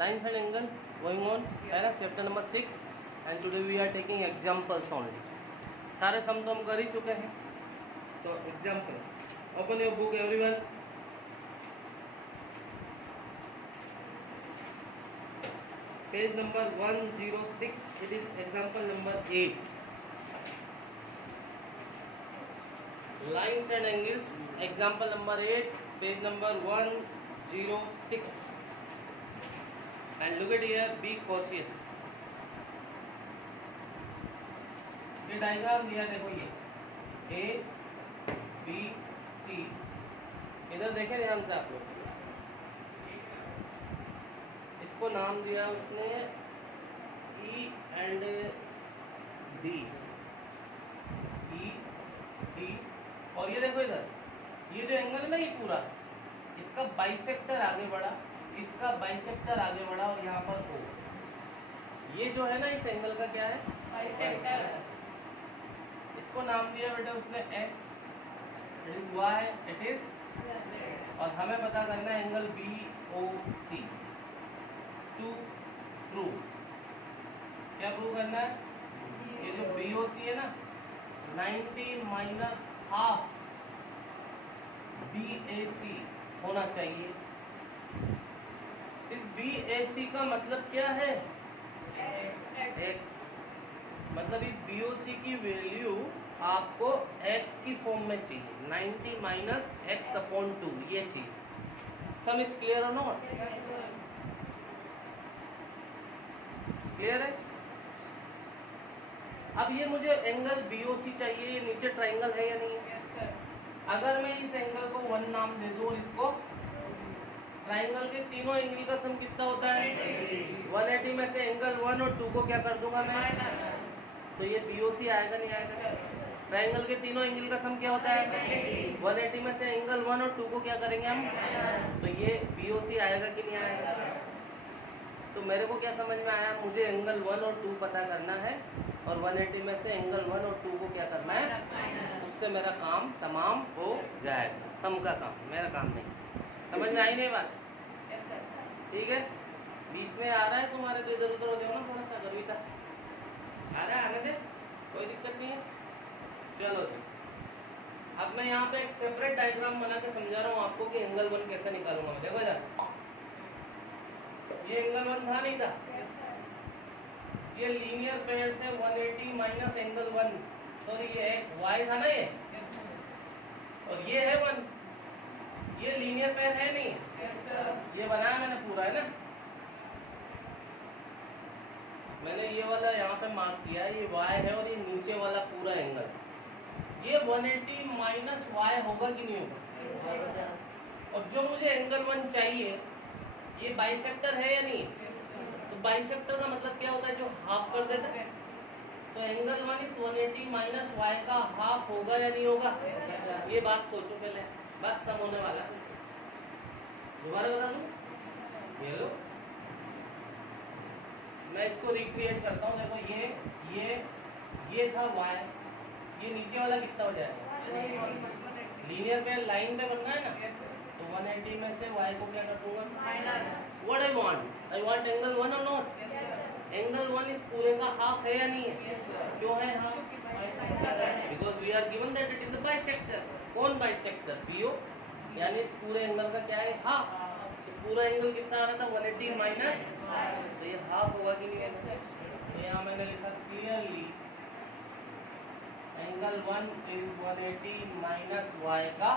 lines and angle going on है ना, chapter number 6 and today we are taking examples only. सारे sum तो हम कर ही चुके हैं, तो examples. Open your book everyone. Page number 106, it is example number 8। Lines and angles, example number 8, page number 106. And look at here, be cautious. ये diagram दिया देखो, ये A B C, इधर देखें ध्यान से आप लोग। इसको नाम दिया उसने E and D, E D। और ये देखो इधर, ये जो एंगल है ना, ये पूरा इसका बाइसेक्टर आगे बढ़ा, इसका बाइसेक्टर आगे बढ़ा, और यहाँ पर O। ये जो है ना, इस एंगल का क्या है? बाइसेक्टर। इसको नाम दिया बेटा उसने X, it is Y, it is, और हमें पता करना है एंगल BOC टू प्रूव। क्या प्रूव करना है? ये जो BOC है ना, 90 माइनस हाफ BAC होना चाहिए। इस BAC का मतलब क्या है? X। मतलब इस BOC की वैल्यू आपको X की फॉर्म में चाहिए, 90 माइनस X अपॉन 2, ये चाहिए। सम इज क्लियर और नॉट? क्लियर है? अब ये मुझे एंगल BOC चाहिए, ये नीचे ट्राइंगल है या नहीं है? अगर मैं इस एंगल को 1 नाम दे दूं और इसको, ट्राइंगल के तीनों एंगल का सम कितना होता है? 180 में से एंगल 1 और 2 को क्या कर दूंगा मैं? तो ये BOC आएगा नहीं आएगा? ट्राइंगल के तीनों एंगल का सम क्या होता है? 180 में से एंगल 1 और 2 को क्या करेंगे हम? तो ये BOC आएगा कि नहीं आएगा? तो मेरे को क्या समझ में आया? मुझे एंगल 1 और 2 पता करना है, और 180 में से एंगल 1 और 2 को क्या करना है? उससे मेरा काम तमाम हो जाएगा, सम का काम, मेरा काम नहीं। समझ में आई नहीं बात? ठीक है, बीच में आ रहा है तुम्हारे तो इधर उधर हो जाओ ना थोड़ा सा, गर्विता आ रहा है, आने दे, कोई दिक्कत नहीं है। चलो जी, अब मैं यहाँ पे एक सेपरेट डायग्राम बना के समझा रहा हूँ आपको कि एंगल 1 कैसे निकालूंगा मैं। देखो जा, ये एंगल 1 था नहीं था? ये लीनियर पेयर से 180 माइनस एंगल 1, सॉरी ये y था ना ये, और ये है 1, ये लीनियर पेयर है नहीं? ये बनाया मैंने पूरा, है ना? मैंने ये वाला यहाँ पे मार्क किया, ये y है, और ये नीचे वाला पूरा एंगल, ये 180 माइनस y होगा कि नहीं होगा? और जो मुझे एंगल 1 चाहिए, ये बाइसेक्टर है या नहीं? तो बाइसेक्टर का मतलब क्या होता है? जो हाफ कर देता है। तो एंगल 1 इस 180 माइनस y का हाफ होगा या नहीं होगा? ये बात सोचो पहले, बस सम होने वाला। दोबारा बता दूं? ये लो, मैं इसको रिक्रिएट करता हूँ। देखो ये था y, ये नीचे वाला कितना हो जाएगा? लीनियर पे लाइन पे बनना है ना, तो 180 में से y को क्या कर दूंगा? Minus. What I want angle 1 और नॉट? एंगल 1 इस पूरे का हाफ है या नहीं है? क्यों है half? Because we are given that it is a bisector. कौन बाइसेक्टर? BO, यानी इस पूरे एंगल का क्या है? हाफ। तो पूरा एंगल कितना आ रहा था? 180 माइनस, तो ये हाफ होगा कि नहीं होगा? तो यहाँ मैंने लिखा clearly angle 1 is 180 minus y का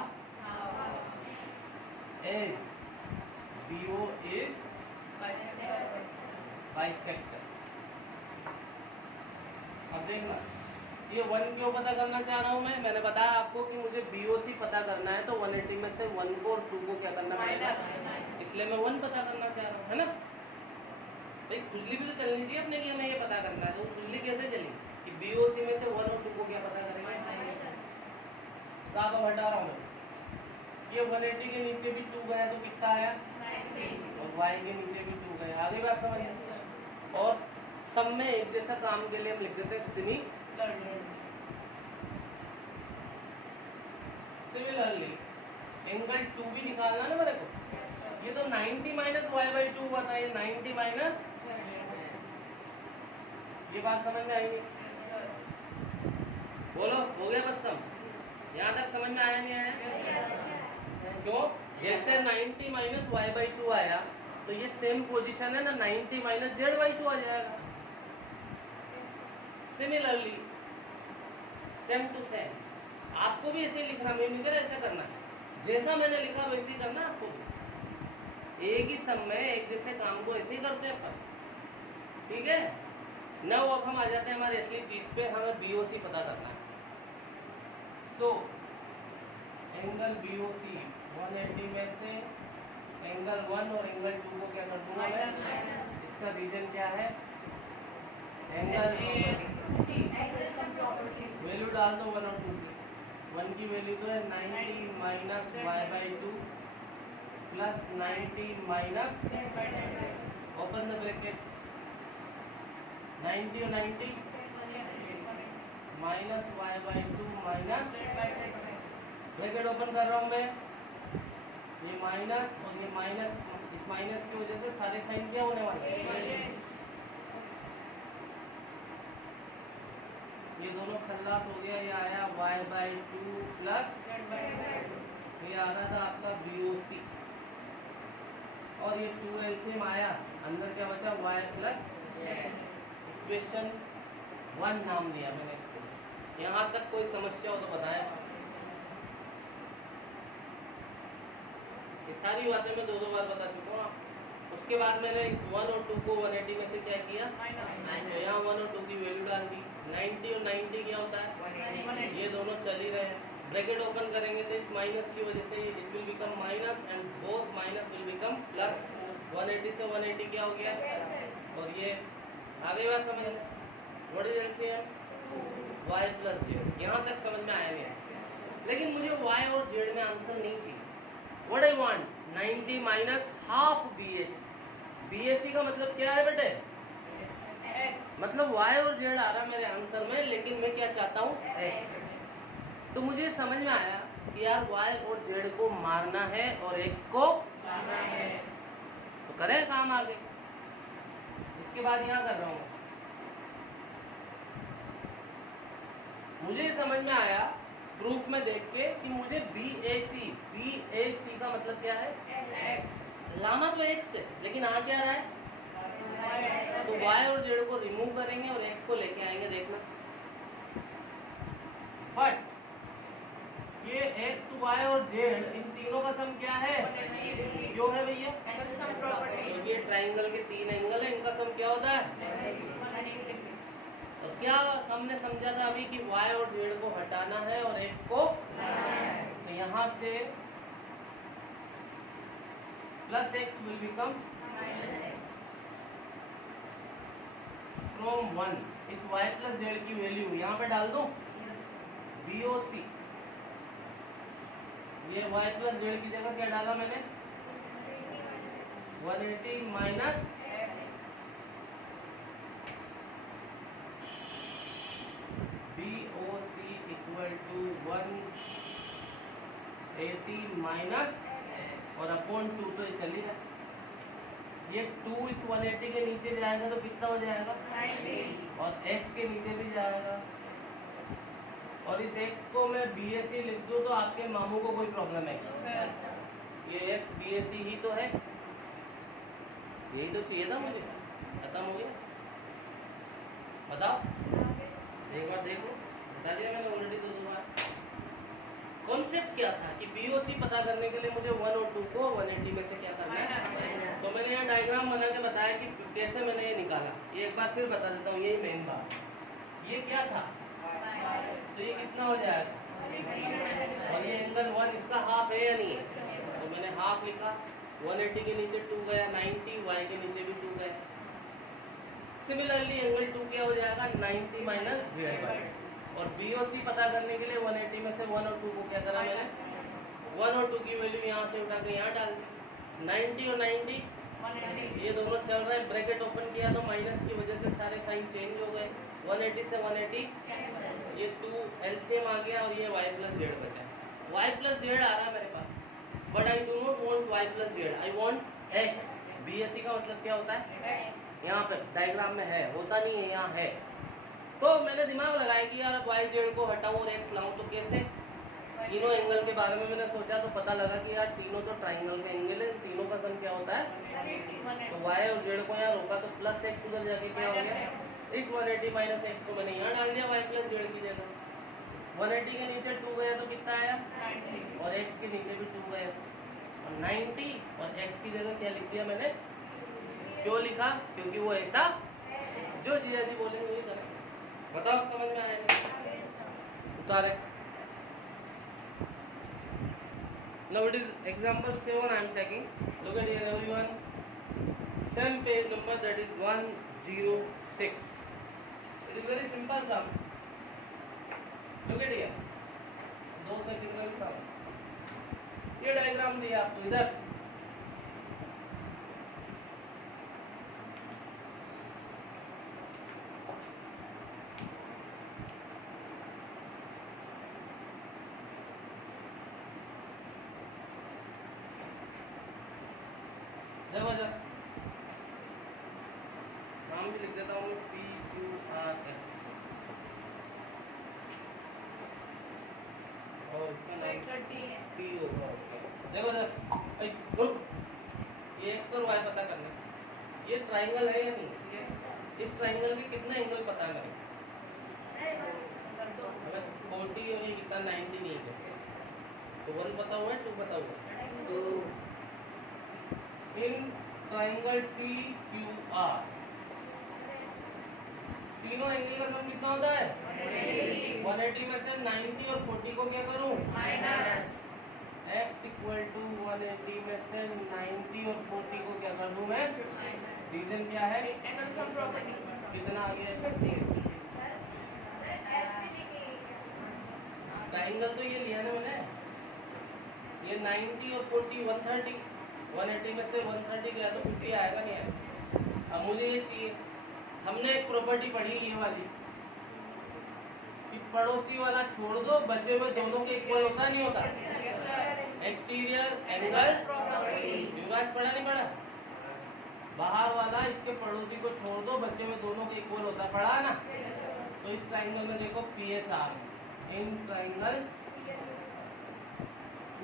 is BO is बाइसेक्टर। अब देखना, ये 1 क्यों पता करना चाह रहा हूँ मैंने बताया आपको कि मुझे BOC पता करना है, तो 180 में से 1 को और 2 को क्या करना पड़ेगा? इसलिए मैं 1 पता करना चाह रहा हूँ, है ना? भाई खुजली भी तो चलनी चाहिए अपने लिए, हमें ये पता करना है, तो खुजली कैसे चली कि BOC में से 1 और 2 को क्या पता करेंगे? साहब अब हटा रहा हूँ मैं, ये 180 के नीचे भी 2 गया तो कितना आया? 90, और y के नीचे भी 2 गया। आगे बात समझिए। और सब में एक जैसा काम के लिए हम लिख देते हैं सिमिलरली एंगल 2 भी निकालना ना मेरे को, ये तो 90 माइनस y/2 हुआ था, ये 90 माइनस, ये बात समझ में आएगी? बोलो, हो गया बस सम? यहाँ तक समझ में आया नहीं आया? क्यों? जैसे 90 माइनस y/2 आया तो ये सेम पोजीशन है ना, 90 माइनस z/2 आ जाएगा। सिमिलरली सेम टू सेम आपको भी ऐसे लिखना, मैं नहीं कह रहा ऐसे करना, जैसा मैंने लिखा वैसे ही करना आपको भी। एक ही समय एक जैसे काम को ऐसे ही करते हैं अपन, ठीक है? नाउ अब हम आ जाते हैं हमारे असली चीज पे, हमें BOC पता करना है। सो एंगल BOC 180 में से एंगल 1 और एंगल 2 को क्या कर दूंगा मैं? इसका रीजन क्या है? एंगल वैल्यू डाल दो 1 और 2 की। 1 की वैल्यू तो है 90 minus y/2 plus 90 minus, open the bracket, 90 और 90 minus y/2 minus, bracket open कर रहा हूँ मैं, ये माइनस और ये माइनस, इस माइनस की वजह से सारे साइन क्या होने वाले हैं? ये दोनों खल्लास हो गया, ये आया y/2 प्लस, ये आ रहा था आपका BOC, और ये 2 LCM आया, अंदर क्या बचा? y प्लस, इक्वेशन 1 नाम दिया मैंने इसको। यहाँ तक कोई समस्या हो तो बताएं। ये सारी बातें मैं 2 बार बता चुका हूँ। उसके बाद मैंने इस 1 और 2 को 180 में से क्या किया? तो यहाँ 1 और 2 की वैल्यू डाल दी। 90 और 90 क्या होता है? ये दोनों चल ही रहे हैं। ब्रैकेट ओपन करेंगे तो इस माइनस की वजह से it will become minus and both minus will become plus. 180 से 180 क्या हो गया? और ये आ गई बात समझ? What is LCM? y plus Z. यहाँ तक समझ में आया नहीं है, लेकिन मुझे y और z में आंसर नहीं चाहिए। What I want? 90 minus half BAC। BAC का मतलब क्या है बेटे? मतलब y और z आ रहा मेरे आंसर में, लेकिन मैं क्या चाहता हूँ? x। तो मुझे समझ में आया कि यार y और z को मारना है और x को लाना है, तो करें काम आगे। इसके बाद यहाँ कर रहा हूँ, मुझे समझ में आया प्रूफ में देख के कि मुझे BAC का मतलब क्या है? x। लाना तो x है, लेकिन आ क्या रहा है? तो y और z को रिमूव करेंगे और x को लेके आएंगे, देखना। बट ये x, y और z इन तीनों का सम क्या है? क्यों है भैया? क्योंकि ये ट्राइंगल के 3 एंगल है, इनका सम क्या होता है? और क्या हमने समझा था अभी कि y और z को हटाना है और x को लाना है। तो यहाँ से plus x will become from 1। इस y प्लस z की वैल्यू यहाँ पे डाल दो BOC। ये y प्लस z की जगह क्या डाला मैंने? 180 minus BOC equal to 180 minus और अपॉन 2, तो ये चल ही रहा। ये 2 इस 180 के नीचे जाएगा तो कितना हो जाएगा? 90। और x के नीचे भी जाएगा, और इस x को मैं BAC लिख दूं तो आपके मामू को कोई प्रॉब्लम है? ये x BAC ही तो है, यही तो चाहिए था मुझे। खत्म हो गया, बताओ एक बार देखो, बता दिया मैंने ऑलरेडी 2 बार। कॉन्सेप्ट क्या था कि BOC पता करने के लिए मुझे 1 और 2 को 180 में से क्या करना है। तो मैंने यहाँ डायग्राम बना के बताया कि कैसे मैंने ये निकाला। ये एक बार फिर बता देता हूँ, यही मेन बात। ये क्या था? तो ये कितना हो जाएगा? और ये एंगल 1 इसका हाफ है या नहीं है? तो मैंने हाफ लिखा। 180 के नीचे 2 गया, 90 y के नीचे भी 2 गया। सिमिलरली एंगल 2 क्या हो जाएगा? 90 माइनस z। और BOC पता करने के लिए 180 में से 1 और 2 को क्या करा मैंने? 1 और 2 की वैल्यू यहाँ से उठा के यहाँ डाल दी। 90 और 90 ये दोनों चल रहे हैं, ब्रैकेट ओपन किया तो माइनस की वजह से सारे साइन चेंज हो गए। 180 से 180 ये 2 LCM आ गया और ये y प्लस z बचा। y प्लस z आ रहा है मेरे पास, but I do not want y plus z, I want x। BSE का मतलब क्या होता है? यहाँ पे डायग्राम में है, होता नहीं है, यहाँ है। तो मैंने दिमाग लगाया कि यार y जेड को हटाऊं और x लाऊं, तो कैसे? तीनों एंगल के बारे में मैंने सोचा तो पता लगा कि यार तीनों तो ट्राइंगल के एंगल है, तीनों का सम क्या होता है? तो y और z को यहाँ रोका तो प्लस x उधर जाके क्या हो गया? इस 180 माइनस x को मैंने यहाँ डाल दिया y प्लस जेड की जगह। 180 के नीचे 2 गया तो कितना आया? 90। और x के नीचे भी 2 गया और 90, और x की जगह क्या लिख दिया मैंने? क्यों लिखा? क्योंकि वो ऐसा जो जीजा जी बोलेंगे ये करें। बताओ समझ में आएगा? उतारे। Now it is example 7 I am taking. Look at here everyone. Same page number, that is 106. It is very simple sum. Look at here. 2 से कितना भी sum. ये डायग्राम दिया आपको इधर। देखो जरा नाम भी लिख देता हूँ, PQRS, और इसका नाम T होगा। देखो जरा, ये x और y पता करना है। ये ट्राइंगल है या नहीं? इस ट्राइंगल के कितना एंगल पता है मेरे? 40 और ये कितना 90 नहीं है, तो 1 पता हुआ है, 2 पता हुआ है। तो इन ट्राइंगल TQR तीनों एंगल का सम कितना होता है? 180 में से 90 और 40 को क्या करूं? माइनस। x इक्वल टू 180 में से 90 और 40 को क्या कर दूं मैं? रीजन क्या है? कितना आ गया? ट्राइंगल तो ये लिया ना मैंने, ये 90 और 40 130, 180 में से 130 गया तो 50 आएगा नहीं आएगा। अब मुझे ये चाहिए, हमने एक प्रॉपर्टी पढ़ी ये वाली कि पड़ोसी वाला छोड़ दो, बचे हुए दोनों के इक्वल होता नहीं होता? एक्सटीरियर एंगल युवराज पढ़ा नहीं पढ़ा? बाहर वाला इसके पड़ोसी को छोड़ दो, बचे हुए दोनों के इक्वल होता, पढ़ा ना? तो इस ट्राइंगल में देखो PSR, इन ट्राइंगल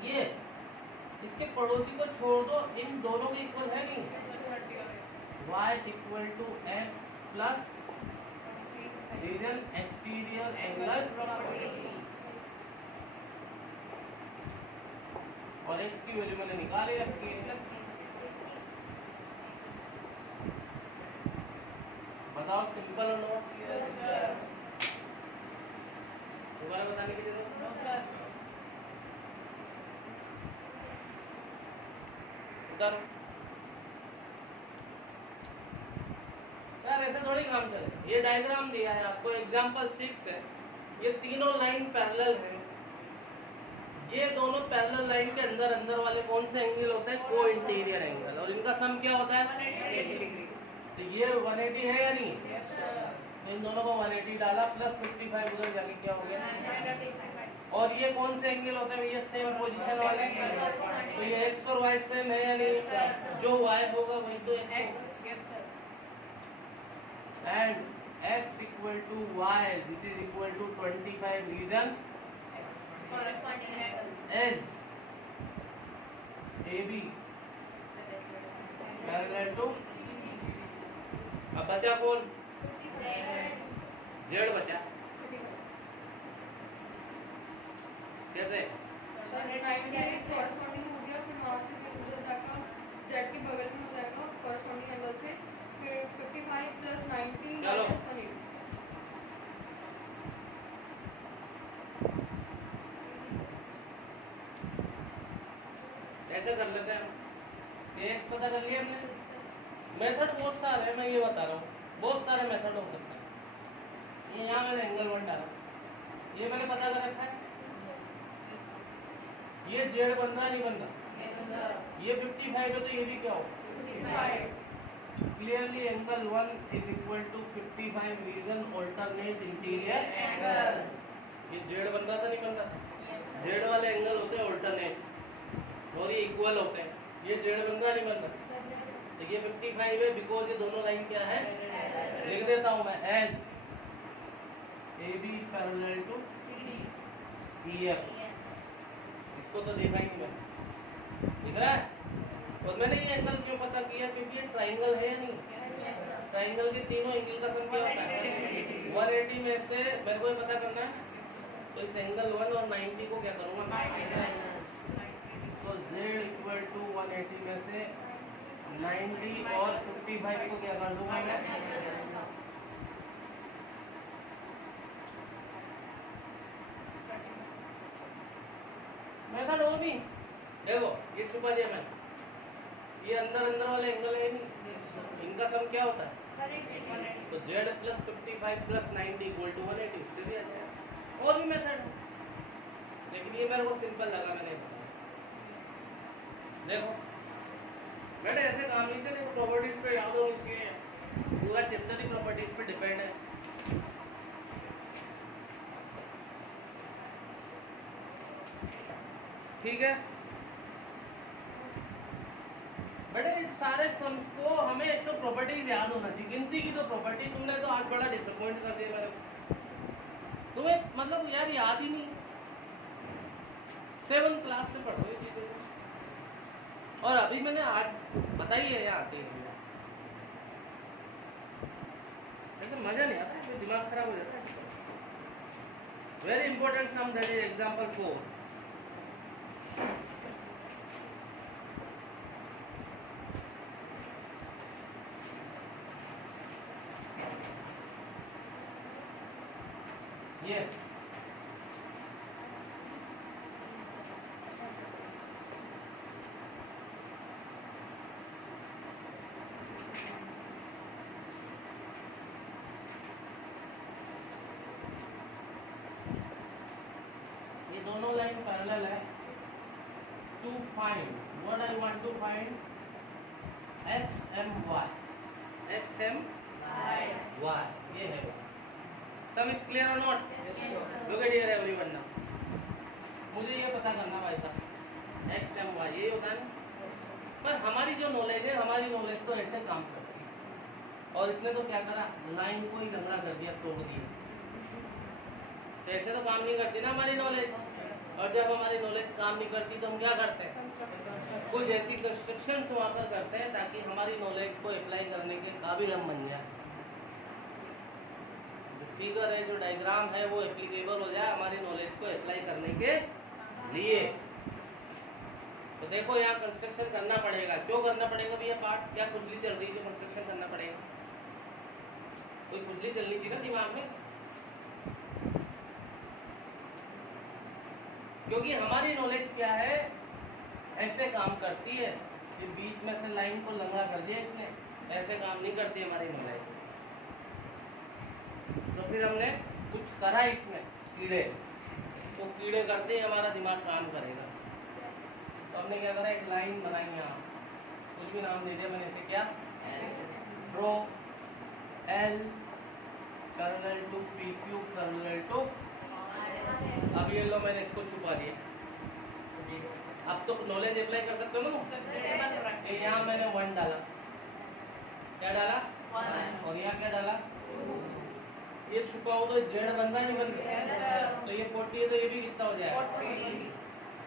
ये इसके पड़ोसी को छोड़ दो, इन दोनों के इक्वल है नहीं? y equal to x plus reason exterior angle और x की वैल्यू मैंने निकाली रखी है। बताओ सिंपल और नोट? दोबारा बताने की जरूरत? यार ऐसे थोड़ी काम चले। ये डायग्राम दिया है आपको, एग्जांपल 6 है। ये तीनों लाइन पैरेलल है, ये दोनों पैरेलल लाइन के अंदर अंदर वाले कौन से एंगल होते हैं? को इंटीरियर एंगल, और इनका सम क्या होता है? 180 डिग्री। तो ये 180 है या नहीं? तो इन दोनों को 180 डाला प्लस 55 उधर जाके क्या हो गया? और ये कौन से एंगल होते हैं? ये सेम पोजीशन वाले। तो ये x और y सेम है या नहीं? जो y होगा वही तो x। And x equal to y which is equal to 25 reason L AB parallel to. अब बचा कौन? Z बचा। कैसे? कॉरेस्पॉन्डिंग हो गया, फिर वहाँ से भी उधर जाकर Z के बगल में हो जाएगा कॉरेस्पॉन्डिंग एंगल से, फिर 55 प्लस 90 माइनस 180। ऐसे कर लेते हैं हम। केस पता कर लिया हमने। मेथड बहुत सारे हैं, मैं ये बता रहा हूँ, बहुत सारे मेथड हो सकते हैं। ये यहाँ मैंने एंगल 1 डाला, ये मैंने पता कर रखा है। ये जेड बन रहा नहीं बन रहा? ये 55 है तो ये भी क्या हो? Clearly angle 1 is equal to 55 reason alternate interior angle. ये जेड बन रहा था नहीं बन रहा? जेड वाले एंगल होते हैं ऑल्टरनेट, और ये इक्वल होते हैं, ये जेड बन रहा नहीं बन रहा, तो ये 55 है बिकॉज ये दोनों लाइन क्या है, लिख देता हूँ मैं as A B parallel to E F. इसको तो देखा ही नहीं मैंने, दिख रहा है। और मैंने ये एंगल क्यों पता किया, क्योंकि ये ट्राइंगल है या नहीं, ट्राइंगल के तीनों एंगल का सम क्या होता है 180 में से मेरे को ये पता करना है, तो इस एंगल 1 और 90 को क्या करूँगा मैं, तो z इक्वल टू 180 में से 90 और 55 को क्या कर दूंगा मैं, मेथड और भी देखो, ये छुपा दिया मैंने, ये अंदर अंदर वाले एंगल है नहीं, इनका सम क्या होता है, तो z plus 55 plus 90 equal to 180, इससे भी आ जाएगा। और भी मेथड है, लेकिन ये मेरे को सिंपल लगा, मैंने बताया। देखो बेटा ऐसे काम नहीं थे, देखो प्रॉपर्टीज पे याद होनी चाहिए, पूरा चैप्टर ही प्रॉपर्टीज पे डिपेंड है। ठीक है बेटा, इस सारे सम्स को हमें एक तो प्रॉपर्टीज याद होना चाहिए, गिनती की तो प्रॉपर्टी, तुमने तो आज बड़ा डिसअपॉइंट कर दिया मेरे को, तुम्हें मतलब यार याद ही नहीं, 7th क्लास से पढ़ रहे हो चीजें, और अभी मैंने आज बताई है यहाँ आते ही, ऐसे मजा नहीं आता, तो दिमाग खराब हो जाता है। Very important sum, that is example 4। ये दोनों लाइन पैरेलल है। To find what I want to find X M Y, X M Y, ये है। सम इज क्लियर और not? Look at here everyone now, मुझे ये पता करना भाई साहब, एक्स एम वाई ये होता है ना, पर हमारी जो नॉलेज है, हमारी नॉलेज तो ऐसे काम करती है, और इसने तो क्या करा, लाइन को ही लंगड़ा कर दिया, तोड़ दिया। तो ऐसे तो काम नहीं करती ना हमारी नॉलेज, और जब हमारी नॉलेज काम नहीं करती तो हम क्या करते हैं, कुछ ऐसी कंस्ट्रक्शंस वहाँ पर करते हैं ताकि हमारी नॉलेज को अप्लाई करने के काबिल हम बन जाए। जो फिगर है, जो डायग्राम है, वो एप्लीकेबल हो जाए हमारी नॉलेज को अप्लाई करने के लिए। तो देखो यहाँ कंस्ट्रक्शन करना पड़ेगा, क्यों करना पड़ेगा भैया पार्ट, क्या खुजली चल रही है जो कंस्ट्रक्शन करना पड़ेगा, कोई खुजली चलनी थी ना दिमाग में, क्योंकि हमारी नॉलेज क्या है, ऐसे काम करती है कि बीच में से लाइन को लंगड़ा कर दिया इसने, ऐसे काम नहीं करती हमारी नॉलेज। तो फिर हमने कुछ करा इसमें, कीड़े, तो कीड़े करते ही हमारा दिमाग काम करेगा। तो हमने क्या करा, एक लाइन बनाई, यहाँ कुछ भी नाम दे दिया मैंने इसे, क्या, draw L parallel to P Q parallel to, अब ये लो मैंने इसको छुपा दिया, अब तो नॉलेज अप्लाई कर सकते हो ना। ये यहाँ मैंने 1 डाला, क्या डाला 1, और यहाँ क्या डाला 2, ये छुपाऊं तो जेड बनता नहीं बनता, तो ये 40 है, तो ये भी कितना हो जाएगा 40।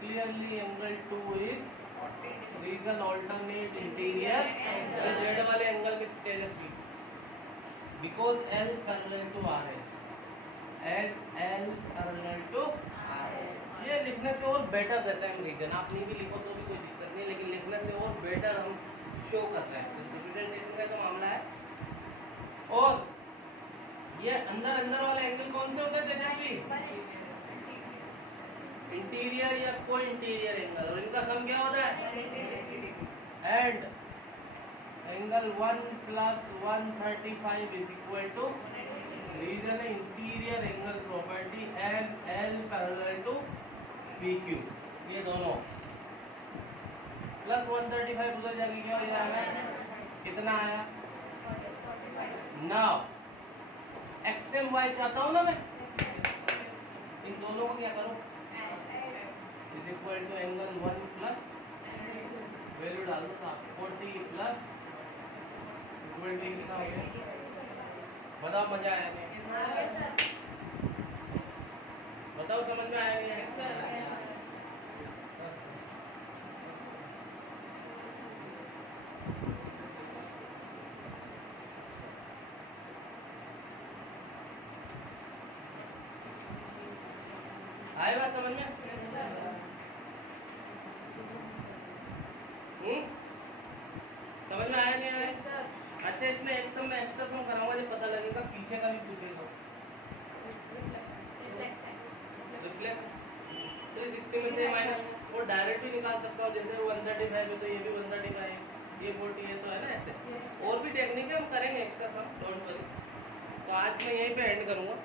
Clearly angle 2 is reason alternate interior, तो जेड वाले एंगल के तेजस्वी, because L parallel to R S, L parallel to R S. ये लिखने से और बेटर देता है रीजन, आप नहीं भी लिखो तो भी कोई दिक्कत नहीं, लेकिन लिखने से और बेटर हम शो करते हैं, रिप्रेजेंटेशन का जो मामला है। और ये अंदर अंदर वाले एंगल कौन से होते हैं तेजस्वी, इंटीरियर या कोई इंटीरियर एंगल, और इनका सम क्या होता है, and angle 1 plus 135 is equal to reason है interior angle property and L parallel to P Q, ये दोनों प्लस 135 उधर जाके क्या हो जाएगा, कितना आया, नाउ एक्स एम वाई चाहता हूँ ना मैं, इन दोनों को क्या करूँ, is equal to angle 1 plus value डाल दो, 40 प्लस 20 कितना हो गया? बताओ मजा आया नहीं? बताओ समझ में आया नहीं? आए बात समझ में? समझ में आया नहीं आया? अच्छा, इसमें एक सम में एक्स्ट्रा सम कराऊंगा जब पता लगेगा, पीछे का भी पूछेगा। रिफ्लेक्स 360 में से माइनस वो डायरेक्ट भी निकाल सकता हूँ, जैसे 135 है तो ये भी 135 है, ये 40 है, तो है ना ऐसे। और भी टेक्निक है, हम करेंगे एक्स्ट्रा सम, डोंट वरी। तो आज मैं यहीं पे एंड करूँगा।